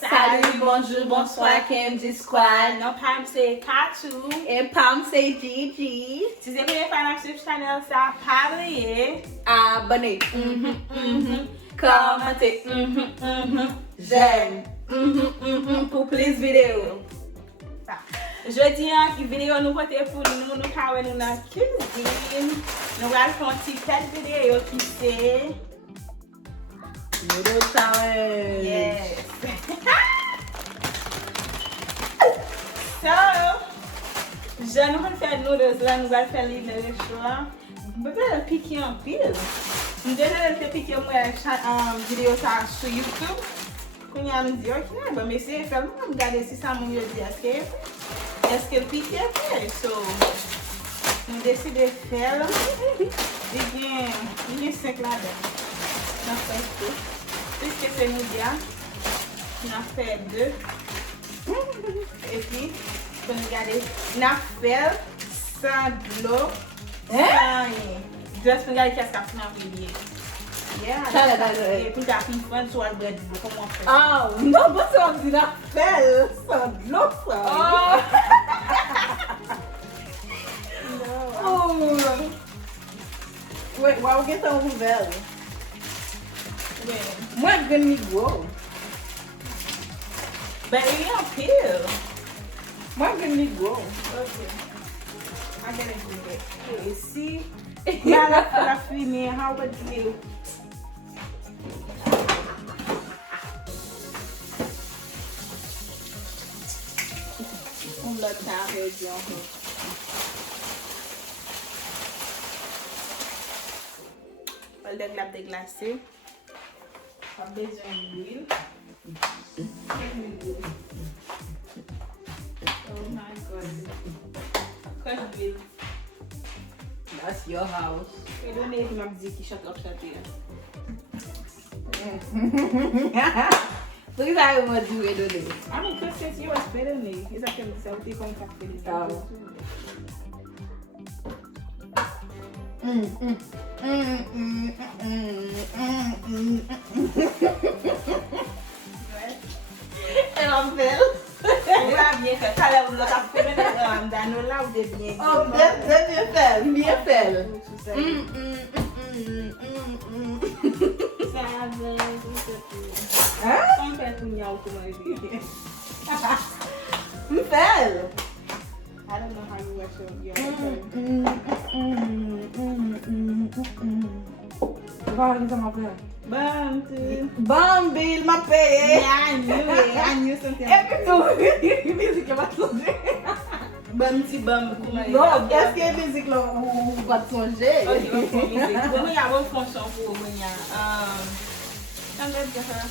Salut, bonjour, bonsoir, KMG Squad. Non Pam c'est Katou. Et Pam, c'est Gigi. Si vous avez pas notre channel, ça parler. Abonnez. Commentez. J'aime. Pour plus vidéos. Jeudi, qui vidéo nous porter pour nous, nous avons nous dans cuisine. Nous allons faire une petite vidéo qui c'est Noodle challenge. yes. So, je nous allons faire noodles là, nous allons faire les choix. Je vais piquer en pile. Nous déjà fait piquer moi vidéo ça sur YouTube. Quand il me dit ok, mais c'est faire nous regarder si ça me dit est-ce que pique fait. So, nous décidé de faire. Il y a 5 là-dedans. On a fait tout. Puisque c'est média, on a fait 2. Et puis, pour nous regarder, on a fait sans de l'eau, sans rien. Juste pour regarder qu'est-ce qu'on a fait. Yeah, et puis, on a fait une fois sur le bread. Comment on fait? Ah, non, but on dit la pelle, sans de l'eau, ça. Oh! Oh. Wait, why we get some nouvelles? Ouais. Moi, je vais me gros. Ben, il y a un pile. Moi, je vais me gros. Ok. I gotta do it. Okay, see? Now la fini, how would you? On l'a temps réduit en fait. On va la déglacer. On a besoin d'huile. Oh my god. Coche d'huile. That's your house. Et donnez une dit qui chante chanter. Please, I want to do it today. I mean, because since you was better than me, it's like something from cafe. Elle en fait. On va bien faire. Ça là, on l'a fait dans nos là, vous êtes bien. Oh, bien fait. Bien fait. Ça va, Hein? on fait tout bien, comment dire. Bien fait. I don't know how you wash your Va, Lisa m'a fait. Bambi. Bill m'a payé. Yeah, I knew something. Et puis tout, musique va changer. Bambi, comment dire. Non, est-ce que musique là, on va changer? Ok, on fait musique. Bon, il y a une fonction pour moi. I'm going to her.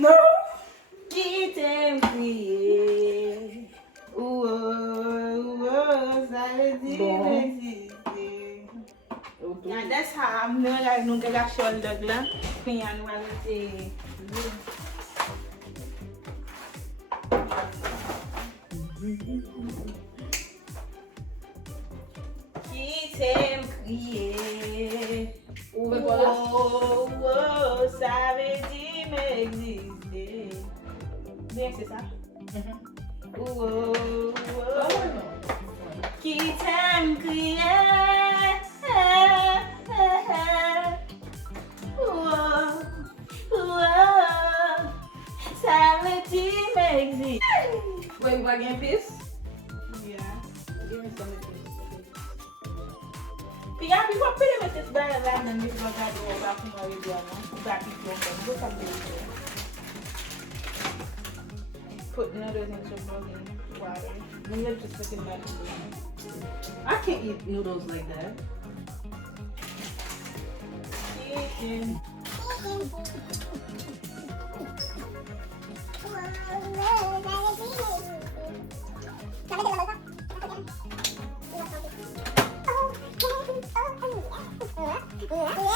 Non. Qui t'aime crier? Ça veut dire exister. Yeah, that's how I'm doing like nous gars shoulder là. Puis on va laisser. Qui t'aime crier? Ça veut dire m'exister. Bien, c'est ça? Qui t'aime crier? Ça veut dire m'exister. Wait, you want to get this? Yeah. Give me some of this. Puis il y a des fois, peut-être que c'est pas là dans les bagages de la pour moi, il doit non. Pas qu'il faut comme ça, ça veut dire. Put noodles into boiling water. And you're just putting that in. I can't eat noodles like that. Chicken. Yes.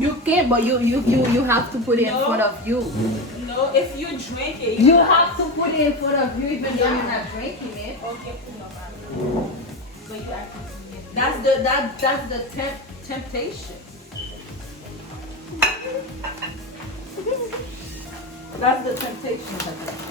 You can, but you have to put it in No. front of you. No, if you drink it, You have to put it in front of you even though you're not drinking it. Okay, no problem. But you actually need it. That's the temptation. That's the temptation.